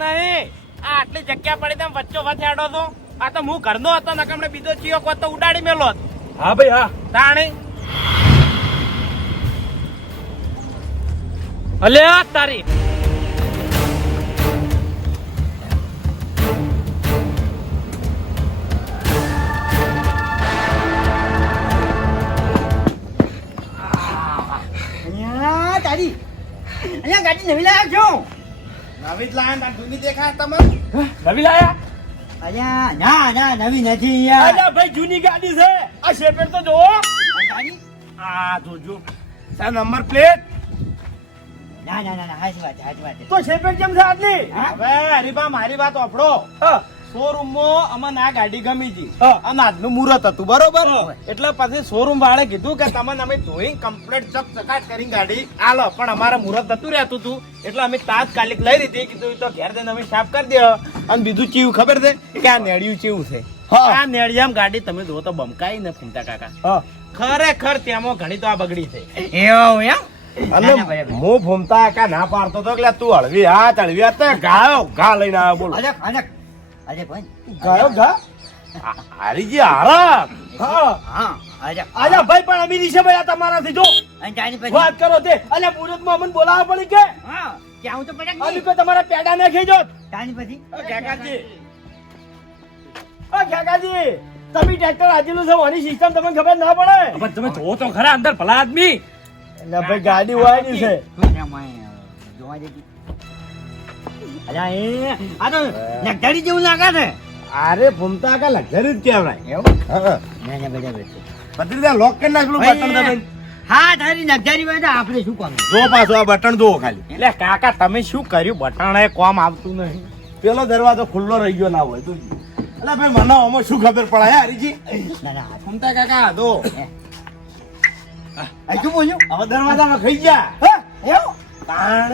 નહીં. આ આટલી જગ્યા પડી તમે વચ્ચો વચ્ચે આડો છો. આ તો હું ઘરનો હતો ને હમણાં બીજો ચિયો કોત તો ઉડાડી મેલો હા ભાઈ હા. તાણી. અલે તારી. તારી. અહીંયા ગાડી નવી લાવ્યા છો? નવી લાયા તાર જૂની દેખાય તમને? નવી લાયા? અલ્યા ના ના નવી નથી અલ્યા ભાઈ જૂની ગાડી છે. આ શેપેડ તો જોવો ગાડી? આ જોજો સા નંબર પ્લેટ. ના ના ના હાચી વાત વાત તો શેપેડ કેમ છે હા? હવે હરીબા મારી વાત ઓફડો. હા. શોરૂમમાં અમને આ ગાડી ગમી હતી. અને આજનું મુહૂર્ત હતું બરોબર? એટલે પછી શોરૂમ વાળે કીધું કે તમને અમે ધોઈ કમ્પ્લીટ ચક ચકાટ કરીને ગાડી આલો. પણ અમારે મુહૂર્ત હતું રહેતું હતું એટલે અમે તાત્કાલિક લઈ લીધી. કીધું તો ઘેર જઈને અમે સાફ કરી દે. અને બીજું ચીવું ખબર છે? કે આ નેડિયું ચીવું છે. આ નેડિયામ ગાડી તમે જો તો બમકાઈ ને ફૂમતા કાકા. ખરેખર તેમાં ઘણી તો આ બગડી છે. એવું એમ? અને. હું ફૂમતા કા ના પાડતો તો એટલે તું હળવી હાથ તળવી હાથ ગાયો ઘા લઈને આવ્યો બોલો. અલગ ભાઈ ગાયો ગા? હારીજી હારા હા. આજા ભાઈ પણ અમી છે ભાઈ આ તમારાથી જો. વાત કરો તે. અલ્યા માં અમને બોલાવવા પડી કે? હા હું તો પડે અમે કો તમારા પેડા ને ખેજો તાની પછી? કાકાજી ઓ કાકાજી તમે ટ્રેક્ટર આજેલું છે ઓની સિસ્ટમ તમને ખબર ના પડે? પણ તમે જો તો ખરા અંદર ભલા આદમી. એટલે ભાઈ ગાડી વાયની છે. છે જોવા જેવી? અલ્યા એ આ તો લક્ઝરી જેવું લાગે છે. અરે ભૂમતા કાકા લક્ઝરી જ કહેવાય. એવું? હા. ના લોક કરી નાખ પેલું બટન દબાઈને. હા તારી લક્ઝરી હોય તો આપણે શું કામ? જો પાછું આ બટન જુઓ ખાલી. એટલે કાકા તમે શું કર્યું? બટન એ કોમ આવતું નહીં. પેલો દરવાજો ખુલ્લો રહી ગયો ના હોય તો એટલે ભાઈ મને આમાં શું ખબર પડે હે હરીજી? ના કાકા દો આ શું બોલ્યું? હવે દરવાજામાં ખાઈ ગયા. હે? એવું? તાણ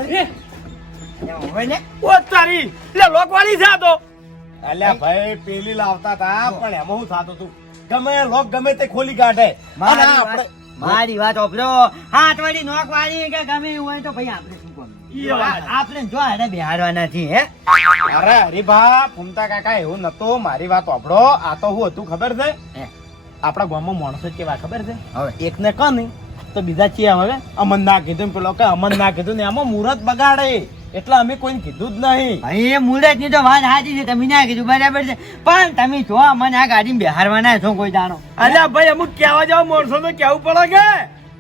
હવે ને ઓ તારી એટલે લોકવાળી છે તો અલ્યા ભાઈ. પેલી લાવતા હતા પણ એમાં શું થતું હતું ગમે લોક ગમે તે ખોલી કાઢે. મારી આપણે વાત- મારી વાત ઓપરો હાથ વાળી નોક વાળી કે ગમે એવું હોય તો ભાઈ આપણે શું આપણે જો આને બિહારવા નથી હે? અરે હરીભા ફૂમતા કાકા એવું નતો મારી વાત સાંભળો આ તો હું હતું ખબર છે. આપણા ગામમાં માણસો કેવા ખબર છે? હવે. એકને કહ ને તો બીજા ચિયા હવે અમન ના કીધું પેલો કે અમન ના કીધું ને આમાં મુહૂર્ત બગાડે. એટલે અમે કોઈને કીધું જ નહીં. ભાઈ એ મુરતની તો વાત સાચી છે. તમે ના કીધું. બરાબર છે. પણ તમે જો મને આ ગાડી બિહારવાના છો કોઈ દાણો અરે ભાઈ અમુક કહેવા જાવ માણસો તો કેવું પડે કે?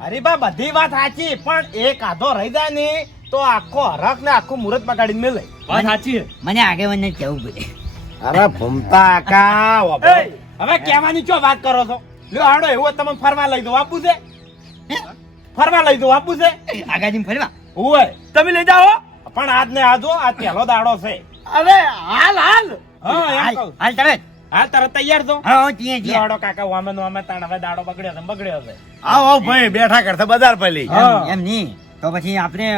હરીભા બધી વાત સાચી પણ એક આધો રહી જાય ને તો આખો હરખ ને આખું મુહૂર્ત બગાડીને લઈ વાત સાચી મને આગે મને કેવું પડે. અરે ભમતા કાકા એય! હવે કહેવાની ચો વાત કરો છો? લ્યો હાડો એવું તમે ફરવા લઈ દો આપું છે? ફરવા લઈ દો આપું છે? આગાજી ફરવા? હોય તમે લઈ જાઓ. પણ આજ ને આજો આ પહેલો દાડો છે. અરે હાલ હાલ. હા હાલ કહું. હાલ તમે હાલ તરત તૈયાર છો? હા હું જીએ દાડો કાકા વામે નો વામે તાણ હવે દાડો બગડ્યો છે બગડ્યો છે. આવો ભાઈ બેઠા કરતા બજાર પેલી એમ નહીં. તો પછી આપણે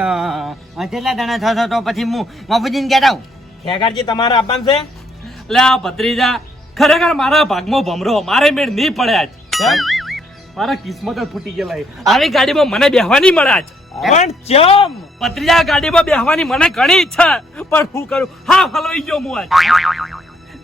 કેટલા દાણા થશે તો પછી હું બાપુજીને કહેતા ખેગારજી તમારે આપવાનું છે? લે આ ભત્રીજા ખરેખર મારા ભાગમાં ભમરો મારે મેળ નહીં પડ્યા આજ મારા કિસ્મત જ ફૂટી ગયેલા આવી ગાડીમાં મને બેહવાની મળ્યા આજ પણ ચમ! ભત્રીજા ગાડીમાં બેહવાની મને ઘણી ઈચ્છા પણ હું કરું? હા હલવાઈ ગયો હું આજ.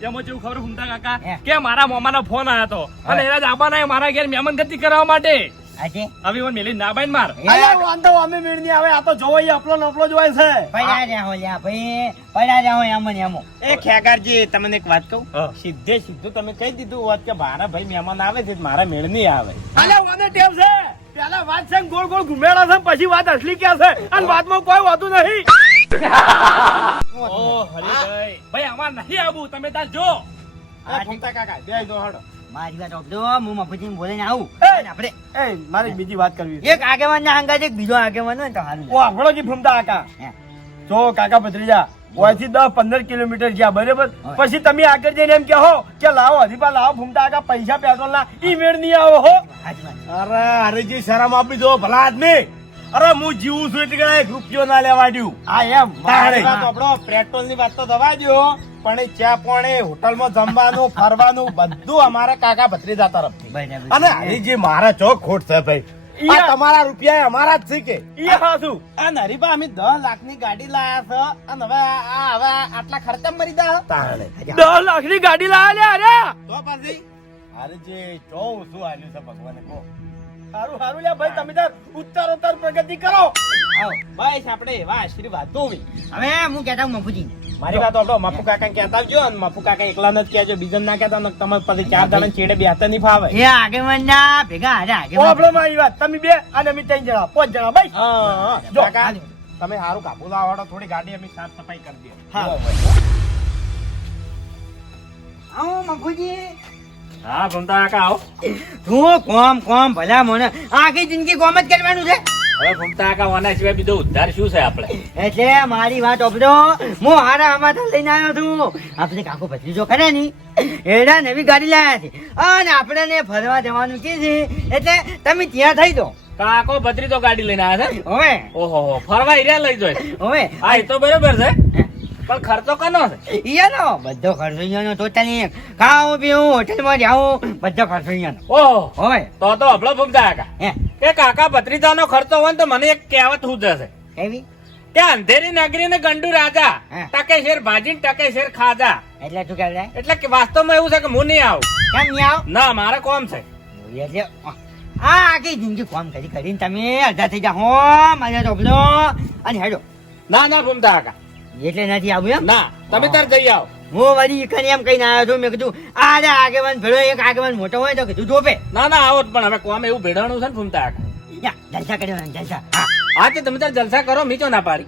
એમાં જેવું ખબર હુંતા કાકા કે મારા મામાનો ફોન આવ્યો હતો અને એના જ આબાના મારા ઘેર મહેમાન ગતિ કરવા માટે. હવે મને મેલી ના બાઈને માર અલ્યા વાંધો અમે મેળ નહીં આવે આ તો જોવો અપલો ને અપલો છે. પડ્યા રહ્યા હો લ્યા ભાઈ પડ્યા રહ્યા હો એમ ને એમ. એ ખેગારજી તમને એક વાત કહું? સીધે સીધું તમે કહી દીધું હોત કે મારા ભાઈ મહેમાન આવે છે મારા મેળની આવે અલ્યા વાને ટેવ છે. પેલા વાત છે ગોળ ગોળ ઘુમેડા છે પછી વાત અસલી ક્યાં છે? અને વાતમાં કોઈ વાતું નહીં. ઓ હરીભાઈ ભાઈ આમાં નહીં આવું તમે તાર જો. આ ફૂમતા કાકા બે દો હાડો. મારી વાત હું બોલીને આવું! આપણે એ મારે બીજી વાત કરવી એક આગેવાન ના હંગાત એક બીજો આગેવાન હોય ને તો સારું ઓ આપણો જી ફૂમતા કાકા? હે. જો કાકા ભત્રીજા ઓયથી દસ પંદર કિલોમીટર જ્યાં બરાબર? પછી તમે આગળ જઈને એમ કહો કે લાવો હરીપા લાવો ફૂમતા આગળ પૈસા પેટ્રોલ ના ઈ મેળ નહીં આવો હો. અરે હરીજી શરમ આપી દો ભલા આદમી. અરે હું જીવું છું એટલે એક રૂપિયો ના લેવા દ્યું. આ એમ. આપણો પેટ્રોલની વાત તો દવા દો પણ ચા પાણી હોટલમાં જમવાનું ફરવાનું બધું અમારા કાકા ભત્રીજા તરફથી. અને અને હરીજી મારા ચોક ખોટ છે ભાઈ. આ તમારા રૂપિયા અમારા જ છે કે? ઈ હાસુ આ નરીબા અમે દસ લાખની ગાડી લાયા છે અને હવે આ હવે આટલા ખર્ચા મરી દા તાણે દસ લાખની ગાડી લાયા લે અરે! તો પછી? અરે જે જોઉં શું આલ્યું છે ભગવાને કહો. હારું હારું લે ભાઈ તમે તાર ઉત્તર ઉત્તર પ્રગતિ કરો. આવ ભાઈ આપણે એવા આશીર્વાદ તો હવે હું કહેતા હું મફુજી. મારી વાત આપણો મપુ કાકા કહેતા આવજો અને મપુ કાકા એકલા ન જ કહેજો બીજા ના કહેતા તમારે પછી ચાર જણા છેડે બેસતા નહીં ફાવે. એ આગેવાનના ભેગા હારે આગે ઓફળો મારી વાત. તમે બે અને અમે ત્રણ જણા. પાંચ જણા ભાઈ હા, હા. જો, તમે સારું કાપુ વાળો થોડી ગાડી અમે સાફ સફાઈ કરી દઈએ. હા. આવો મફુજી હા ભમતા કાકા આવો. તું કોમ કોમ ભલા મને આખી જિંદગી કોમ જ કરવાનું છે. હવે સિવાય બીજો ઉદ્ધાર શું છે આપણે? એટલે મારી વાત ઓપડો હું હારા આમાં લઈને આવ્યો છું. આપણે કાકો ભત્રીજો કરે ની એડા નવી ગાડી લાયા છે. અને આપણે ને ફરવા જવાનું કે છે? એટલે તમે ત્યાં થઈ દો કાકો ભત્રીજો ગાડી લઈને આવ્યા છે હવે? ઓહો ફરવા ઈર્યા લઈ જોય. હવે? હા એ તો બરોબર છે. પણ ખર્ચો કનો છે? ઈયાનો? બધો ખર્ચો ઈયાનો ટોટલી ખાવું પીવું હોટલમાં જાવું બધો ખર્ચો ઈયાનો. ઓહો હવે? તો તો આપણો ભમતા કાકા હે? કે કાકા ભત્રીજાનો ખર્ચો હોય તો મને એક કહેવત શું જશે કેવી? કે અંધેરી નગરી ને ગંડુ રાજા હા. ટકે શેર ભાજી ટકે શેર ખાજા. એટલે શું કહેવાય? એટલે કે વાસ્તવમાં એવું છે કે હું નહીં આવું. કેમ નહીં આવ? ના મારે કોમ છે. એટલે આ આખી જિંદગી કોમ કરી કરીને તમે અડધા થઈ જા હો મારે ટોપલો અને હેડો. ના ના ભૂમતા કાકા. એટલે નથી આવું એમ? ના તમે તાર જઈ આવો. હું વળી ઈકન એમ કહીને આવ્યો છું મેં કીધું આ રે આગેવાન ભેળો એક આગેવાન મોટો હોય તો કીધું જોપે. ના ના આવો પણ હવે કોમ એવું ભેળાણું છે ને ફૂમતા જલસા કર્યો જલસા. હા. હા તે તમે તાર જલસા કરો મીચો ના પાડી.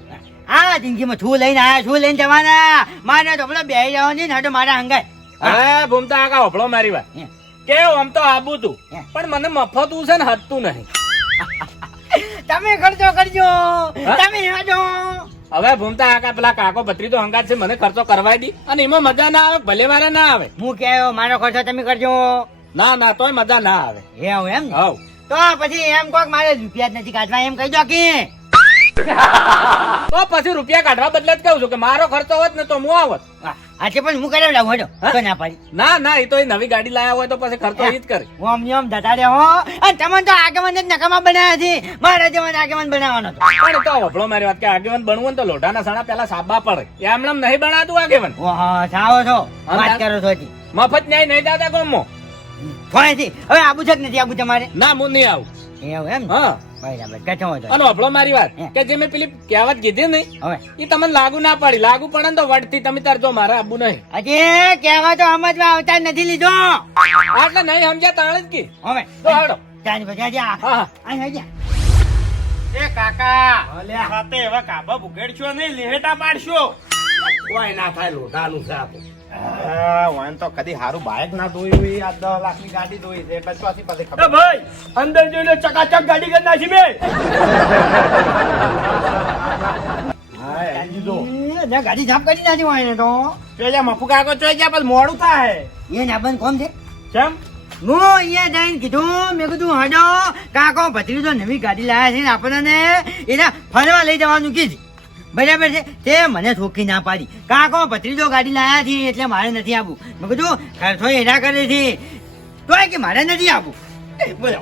આ જિંદગીમાં છું લઈને આયા છું લઈને જવાના. મારે ટોપલો બે જવાની ને હટો મારા હંગાય. હવે ભૂમતા આખા હોભળો મારી વાત. હે. કે આમ તો આબુ તું. પણ મને મફતું છે ને હતું નહીં. તમે કરજો કરજો. તમે હેડો હવે ભૂમતા આકા પેલા કાકો ભત્રી તો હંગાત છે મને ખર્ચો કરવાય દી. અને એમાં મજા ના આવે ભલે મારે ના આવે. હું કે મારો ખર્ચો તમે કરજો. ના ના તોય મજા ના આવે. એવું એમ? હવ. તો પછી એમ કોક મારે રૂપિયા જ નથી કાઢવા એમ કહી દો કે. તો પછી રૂપિયા કાઢવા બદલે જ કહું છું કે મારો ખર્ચો હોત ને તો હું આવત. આજે પણ હું કરે લાવું હેડો. તો ના પાડી. ના ના એ તો એ નવી ગાડી લાયા હોય તો પછી ખર્ચો એ જ કરે. હું આમ આમ જતા હો. અને તમે તો આગેવાન જ નકામા બનાવ્યા છે. મારા જેવાને આગેવાન બનાવવાનો હતો. પણ તો હોભળો મારી વાત કે આગેવાન બનવું ને તો લોઢાના સણા પેલા સાબા પડે. એમ નામ નહીં બનાતું આગેવાન? ઓહો સાવો છો. વાત કરો છો મફત ન્યાય નહીં દાદા કોમો ફોનેથી હવે આબુ છે નથી આબુ તમારે? ના હું નહીં આવું. એવું એમ? ને? હા. બરાબર અને મારી વાત. કે જે મેં પેલી કહેવત કીધી ને એ તમને લાગુ ના પડી. લાગુ પડે ને તો વડથી તમે તાર મારા આબુ નહીં. હજી કહેવા તો સમજમાં આવતા નથી લીધો. આટલે નહીં સમજ્યા તાણે જ કી. હવે? તો હા અહીં એ કાકા એવા કાબા બુગેડશો નહીં લેહેટા પાડશો. કોઈ ના થાય લોઢાનું છે આ તો. તો કદી હારું બાઇક ના ધોયું હોય આ દસ લાખની ગાડી ધોઈ છે એટલે પછી ખબર. ભાઈ અંદર જોઈને ચકાચક ગાડી કરી નાખી બે. હા એની જો એ, જા ગાડી સાફ કરી નાખી હોય તો. જા મફુ કાકો જોઈ જા પછી મોડું થાય. એ નાબન કોમ છે? કેમ? હું અહીંયા જઈને કીધું મેં કીધું હડો કાકો ભત્રીજો નવી ગાડી લાયા છે ને આપણને એના ફરવા લઈ જવાનું કીધી બરાબર છે? તે મને ઠોકી ના પાડી. કાકો ભત્રીજો ગાડી લાયા છે એટલે મારે નથી આવવું. મેં કીધું ખર્ચો એના કરે છે. તોય કે મારે નથી આવવું. બોલો.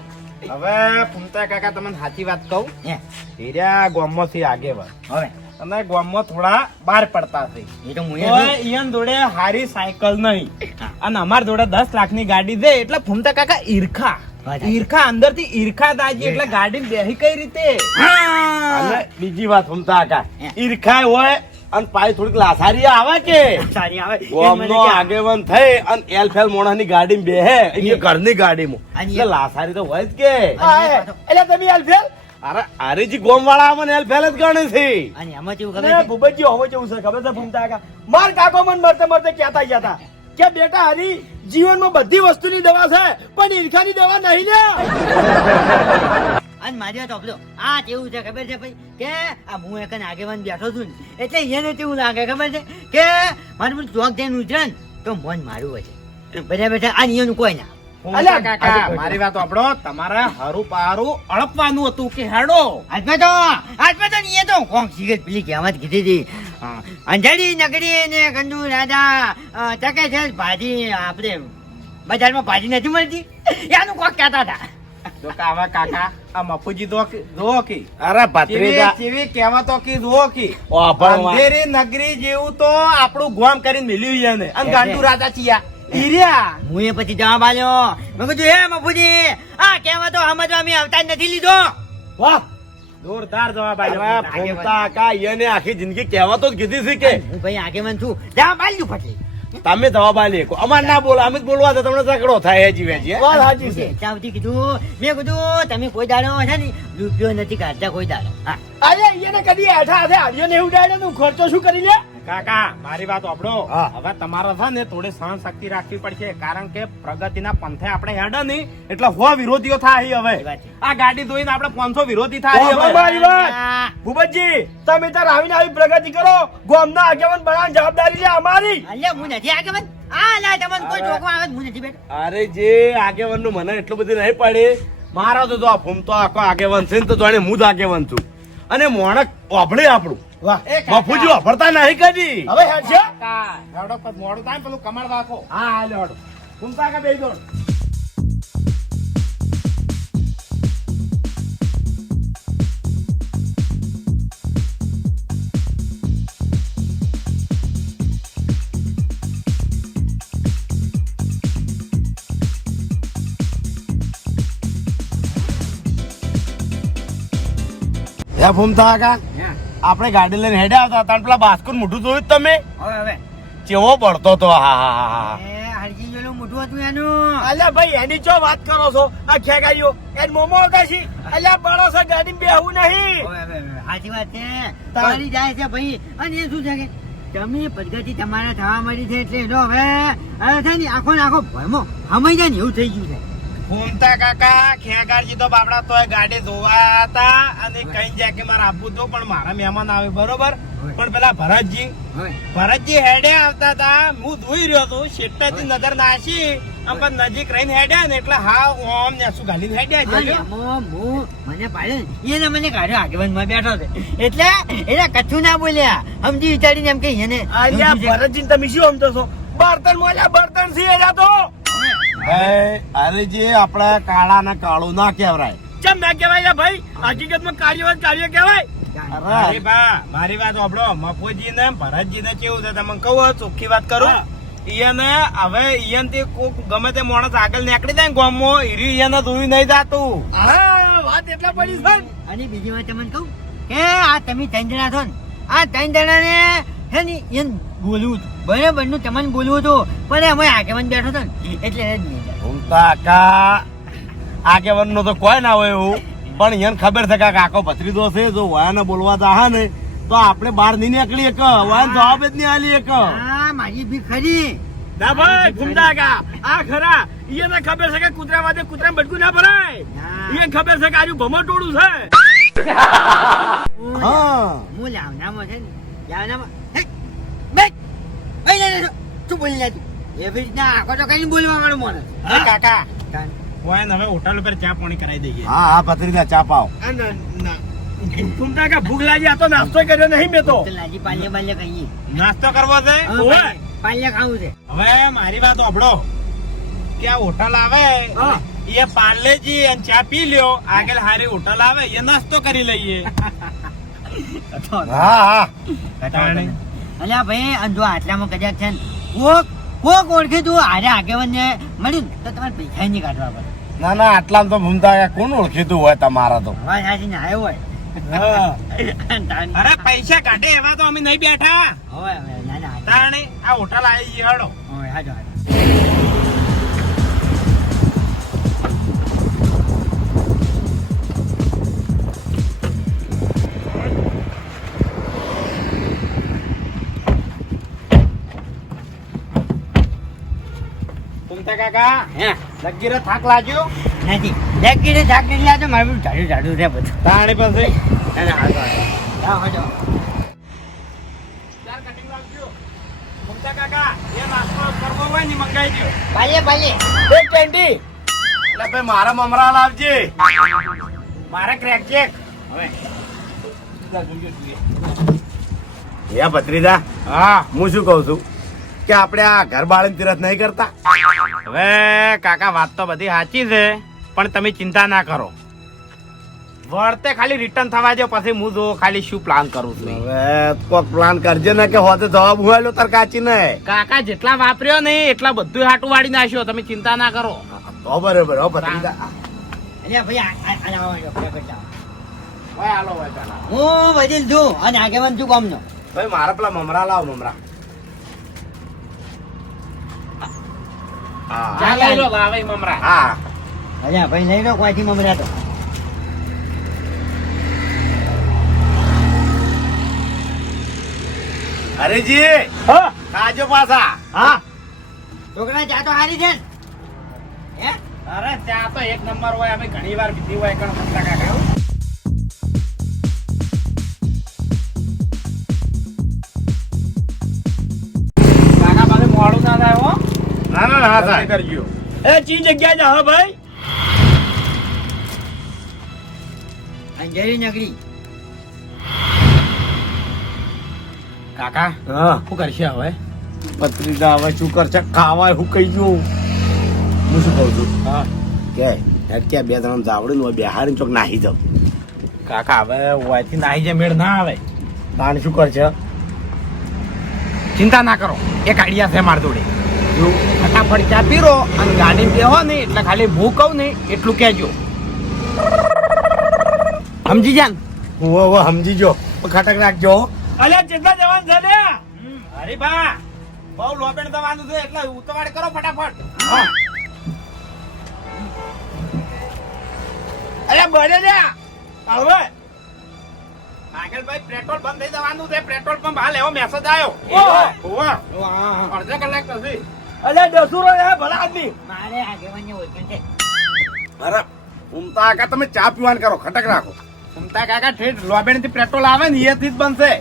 હવે ફૂમતા કાકા તમને સાચી વાત કહું? હે, હીર્યા ગામમાં આગે હવે. અને ગામમાં થોડા બહાર પડતા છે ઈયન જોડે હારી સાયકલ નહીં. અને અમાર જોડે દસ લાખની ગાડી દે એટલે ફૂમતા કાકા ઈરખા. ઈરખા અંદરથી ઈરખા દાજી એટલે ગાડી બેહી કઈ રીતે? બીજી વાત ફૂમતા કાકા. ઈરખા હોય અને પાછી થોડીક લાસારી આવે કે? આગેવાન થઈ અને એલ ફેલ મોણાની ગાડી બેહે. ઘરની ગાડીમાં. એટલે લાસારી તો હોય જ કે. એટલે તમે અલફેલ અરે આરેજી ગોમ વાળા ફેલ જ ગણે છે. અને એમાં કેવું ખબર છે? ભૂપતજી હવે કેવું છે? ખબર છે ભૂમતા માર કાકો મન મરતે મરતે કહેતા જતા કે બેટા હરી જીવનમાં બધી વસ્તુની દવા છે પણ ઈર્ખાની દવા નહીં લે અને મારી વાત. આ કેવું છે ખબર છે ભાઈ? કે આ હું એક આગેવાન બેઠો છું ને એટલે એને કેવું લાગે ખબર છે? કે મારું બધું ચોક જઈને ઉતરે ને તો મન મારું હોય છે. બધા બેઠા આ નિયમ કોઈ ના. મારી વાત આપણો તમારે હારું પારું અળપવાનું હતું કે હેડો? આજમાં તો આજમાં તો નહીં તો કોક સિગરેટ પેલી કહેવત કીધી હતી. અંજળી નગરી ને ગંદુ રાજા અ, છે ભાજી આપણે બજારમાં ભાજી નથી મળતી. એનું કોક કહેતા હતા. તો કાવા કાકા આ મફુજી તો કે અરે ભત્રીજા. ચેવી કહેવાતો કી જોવો કે. ઓ, અંધેરી નગરી જેવું તો આપણું ગોમ કરીને મિલ્યું છે ને અને ગાંડુ રાજા ચિયા ઈર્યા હું એ પછી જવાબ આલ્યો. મેં કીધું હે મફુજી આ કહેવા સમજવા અમે આવતા જ નથી લીધો. વાહ. જોરદાર જવાબ અરે આવ્યો ફૂમતા એને આખી જિંદગી કહેવાતો જ કીધી છે કે. હું ભાઈ આગેવાન છું. જવાબ આલ્યું ફટલી. તમે જવાબ આલી. અમાર ના બોલો. અમે બોલવા તો તમને ઝઘડો થાય હજી વેજી વાત સાચી છે. ત્યાં કીધું. મેં કીધું તમે કોઈ દાડો છે ને રૂપિયો નથી કાઢતા કોઈ દાડો. અરે એને કદી હેઠા હાથે હાડીઓ ને ઉડાડ્યો તું? ખર્ચો શું કરી લે? કાકા મારી વાત આપડો હવે તમારે છે ને થોડી સહન શક્તિ રાખવી પડશે કારણ કે પ્રગતિના પંથે આપણે હેડ નહીં એટલે હો વિરોધીઓ થાય હવે. આ ગાડી ધોઈને આપણે પાંચસો વિરોધી થાય મારી વાત. ભૂપતજી તમે તાર આવીને આવી પ્રગતિ કરો. ગામના આગેવાન બનાવવાની જવાબદારી છે અમારી. અલ્યા હું નથી આગેવાન. આ લા તમને કોઈ ચોકવા આવે તો હું નથી બેઠો. અરે જે આગેવાનનું મને એટલું બધું નહીં પડે. મારો તો આ આ ફૂમતો આખો આગેવાન છે ને તો જાણે હું જ આગેવાન છું. અને મોણક ઓભળે આપણું. બાપુજી વાપરતા નહીં કદી? હવે હેડ છે હેડો પર મોડું થાય પેલું કમળ રાખો. હા હાલે હડો. ફૂમતા કા હે ફૂમતા કા હા, આપણે ગાડી લઈને હેડે આવતા હતા પેલા બાસ્કુન મોઢું જોયું તમે? હવે ચેવો કેવો પડતો તો હા હા હા અલ્યા ભાઈ એની ચો વાત કરો છો? આ ખેગારીઓ એન મોમો આવતા છે. અલ્યા બળો છે ગાડી બેહવું નહીં. સાચી વાત છે. તમારી જાય છે ભાઈ. અને એ શું છે કે તમે પ્રગતિ તમારે થવા મળી છે એટલે એનો હવે. ને આખો ને આખો ભરમો સમય જાય ને એવું થઈ ગયું છે. ઘૂમતા કાકા ખેંગારજી તો બાપડા તોય ગાડી ધોવા હતા અને કઈ જાય કે મારે આપવું તો પણ મારા મહેમાન આવે બરોબર? પણ પેલા ભરતજી ભરતજી હેડે આવતા હતા. હું ધોઈ રહ્યો હતો શેઠાથી નજર નાશી આમ પણ નજીક રહીને હેડ્યા ને એટલે હા ઓમ ને શું ગાલી હેડ્યા મને પાડ્યો એને મને કાઢ્યો આગેવાનમાં બેઠો છે. એટલે એને કચ્છું ના બોલ્યા. સમજી વિચારીને એમ કે એને ભરતજી તમે શું સમજો છો? બર્તન મોલ્યા બર્તન સી એના તો. અરે જે આપણા કાળા ને કાળો ના કહેવાય. કેમ ના કહેવાય ભાઈ? હકીકતમાં કાર્ય કાર્ય કહેવાય. મારી બા મારી વાત સાંભળો. મફોજી ને ભરતજી ને કેવું છે તમે કહું ચોખ્ખી વાત કરું? ઈયને હવે ઈયનથી કોક ગમે તે માણસ આગળ નીકળી જાય ને ગામમાં ઈરી ઈયને જોયું નહીં જાતું. હા વાત એટલા પડી છે અને બીજી વાત તમને કહું કે આ તમે ત્રણ જણા છો ને આ ત્રણ જણાને હે ને બોલવું હતું બરાબરનું તમને બોલવું હતું પણ અમે આગેવાન બેઠો હતો ને એટલે એને જ નહીં જાય. ફૂમતા કા આગેવાન નો તો કોઈ ના હોય એવું. પણ એને ખબર છે કે કાકો ભત્રીજો છે જો વયાને બોલવા જાહે ને તો આપણે બહાર નહીં નીકળી એક વયાને જવાબ જ નહીં આલી એક મારી બી ખરી. ના ભાઈ ઘૂમતા કા આ ખરા. એને ખબર છે કે કૂતરા વાદે કૂતરા બટકું ના ભરાય. એને ખબર છે કે આજુ ભમર ટોળું છે? હું હા. હું લાવનામાં છે લાવનામાં હે. બેસ, લે, લે, લે. શું બોલી લે તું? એવી રીતના આખો તો કઈ બોલવા વાળો માણસ. કાકા. કાન. હવે હોટલ ઉપર ચા પાણી કરાવી દઈએ. હા હા ભત્રીજા ચા પાવ. ના. ભૂખ લાગી આ તો નાસ્તો કર્યો નહીં મેં તો. તો લાજી પાલ્ય કહીએ નાસ્તો કરવો છે? પાલ્ય- ખાવું છે. હવે મારી વાત સાંભળો કે આ હોટલ આવે એ પાર્લેજી અને ચા પી લ્યો. આગળ હારી હોટલ આવે એ નાસ્તો કરી લઈએ. હા હા. અલ્યા ભાઈ અને જો આટલામાં કદાચ છે ને કોક કોક ઓળખે તું હારે આગેવાન ને મળ્યું તો તમારે પૈસા નહીં કાઢવા પડે. ના ના આટલામાં તો ભૂમતા કોણ ઓળખીતું હોય તમારા તો? હા સાચી ને આવ્યો હોય. અરે પૈસા કાઢે એવા તો અમે નહીં બેઠા. ના તાણે આ હોટલ આવી ગઈ હડો હવે હાજો. કાકા? હે? લગીરે થાક લાગ્યો? નથી. લેકીને થાક નથી લાગતો મારું જાડું જાડું છે બધું. તાણે પછી? ના ના હાજો હાજો જાઓ હાજો ચાર કટિંગ લાવજો કુમતા કાકા એ નાસ્તો કરવો હોય ને મંગાઈ દો પાલ્ય પાલ્ય એક કેન્ડી. એટલે ભાઈ મારા મમરા લાવજે. મારે ક્રેક ચેક હવે. હે ભત્રીજા હા. હું શું કઉ છું? કે આપણે આ ઘર બાળીને તીરથ નહીં કરતા? હવે કાકા વાત તો બધી સાચી છે પણ તમે ચિંતા ના કરો વળતે ખાલી રિટર્ન થવા દો પછી હું જો ખાલી શું પ્લાન કરું છું હવે કોક પ્લાન કરજે ને કે હોતે જવાબ હુવાયેલો તાર કાચી ને કાકા જેટલા વાપર્યો ને એટલા બધું હાટું વાળી નાખ્યો તમે ચિંતા ના કરો હો બરોબર હો બરાબર અલ્યા ભાઈ આ- આ- આ લાવો, લાવો, ફટાફટ લાવો. ભાઈ હાલો ભાઈ પેલા હું વડીલ છું અને આગેવાન છું ગામનો ભાઈ મારા પેલા મમરા લાવ મમરા ચા લઈ લો લાવે મમરા. હા. ભાઈ લઈ લો કોઈથી મમરા તો. અરેજી હા. કાજો પાછા. હા. છોકરા ચા તો હારી છે હે? અરે ચા તો એક નંબર હોય અમે ઘણી વાર પીધી હોય કણ કાકા. ના ના ના જલ્દી સાહેબ કરજો એ ચી જગ્યા જા હા ભાઈ અંજરી નગરી. કાકા હા. શું કરશે હવે? પત્રીજા હવે શું કરશે? ખાવાય હું કહી ગયું. હું શું કહું છું? હા. કે હેડ કે બે ત્રણ જાવડે હોય બિહારી ચોક નાહી જાવ કાકા હવે વાયથી નાહી જે મેળ ના આવે. તાણ શું કરશે? ચિંતા ના કરો. એક આઈડિયા છે માર જોડે. ફટાફટ ચા પીરો અને ગાડી બેહો નહીં એટલે ખાલી હું કહું નહીં એટલું કહેજો. સમજી જાન? હું હવે સમજી જો. ખટક રાખજો અલ્યા જેટલા જવાન છે ને? અરે બા બહુ લોબેણ દવાનું છે એટલે ઉતવાડ કરો ફટાફટ. અરે બને ને હવે આગળ ભાઈ પેટ્રોલ બંધ થઈ જવાનું છે પેટ્રોલ પંપ હાલ એવો મેસેજ આવ્યો. અડધા કલાક પછી. અલ્યા ડસુરો હે ભલા આદમી. મારે ઓળખાણ છે. અરે ઉમતા કાકા તમે ચા પીવાન કરો ખટક રાખો. ઉમતા કાકા ઠેઠ લોબેણથી પેટ્રોલ આવે ને એથી જ બનશે.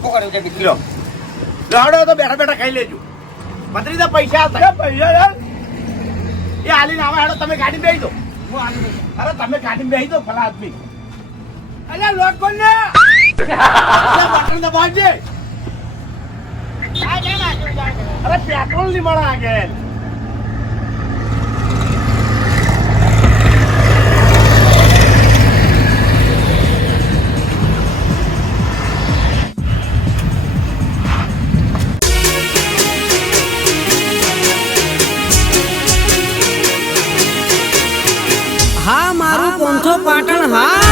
શું કર્યું છે બીજું? લ્યો લાવડો તો બેઠા બેઠા ખાઈ લેજો. પત્રીજા પૈસા હતા પૈસા યાર. એ હાલીને આવે હેડો તમે ગાડી બેહી દો. હું આનું છું. અરે તમે ગાડી બેહી દો ભલા આદમી. અલ્યા લોક કોણ ને બટન દબાવજે. અરે પેટ્રોલ નહીં મળે આગળ. હા મારું પોંથો પાટણ હા.